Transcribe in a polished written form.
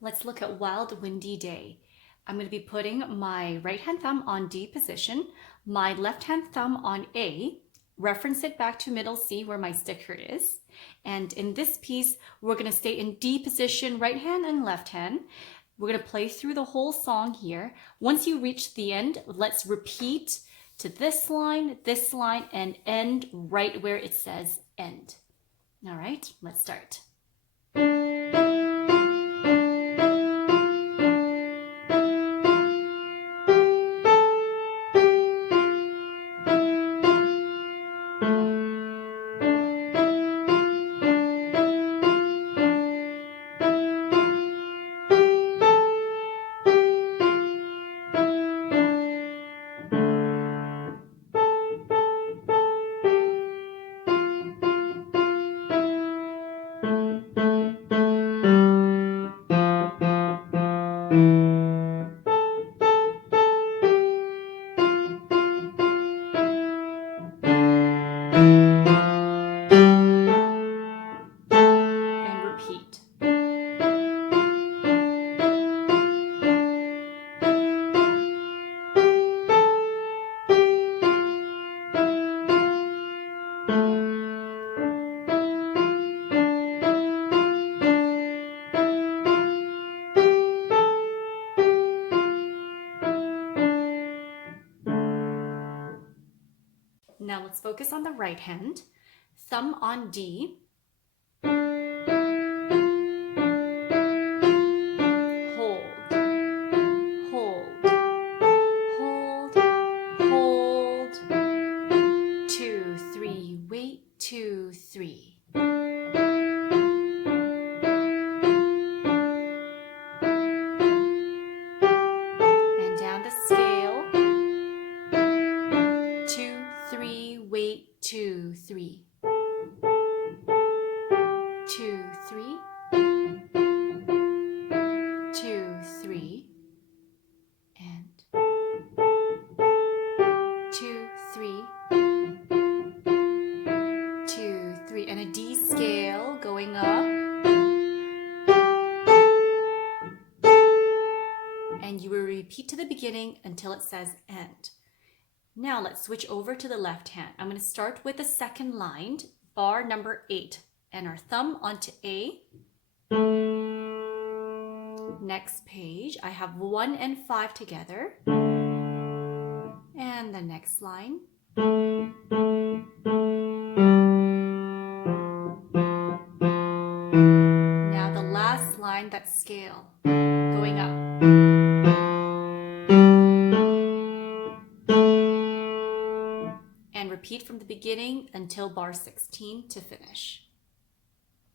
Let's look at Wild Windy Day. I'm going to be putting my right hand thumb on D position, my left hand thumb on A, reference it back to middle C where my sticker is. And in this piece, we're going to stay in D position, right hand and left hand. We're going to play through the whole song here. Once you reach the end, let's repeat to this line, and end right where it says end. All right, let's start. And repeat. Now let's focus on the right hand. Thumb on D. Hold, hold, hold, hold. 2, 3, wait, 2, 3. And down the scale. 2, 3, wait, 2, 3. 2, 3. 2, 3. And 2, 3. 2, 3. And a D scale going up. And you will repeat to the beginning until it says end. Now let's switch over to the left hand. I'm going to start with the second line, bar number 8, and our thumb onto A. Next page, I have 1 and 5 together. And the next line. Now the last line, that scale, going up. And repeat from the beginning until bar 16 to finish.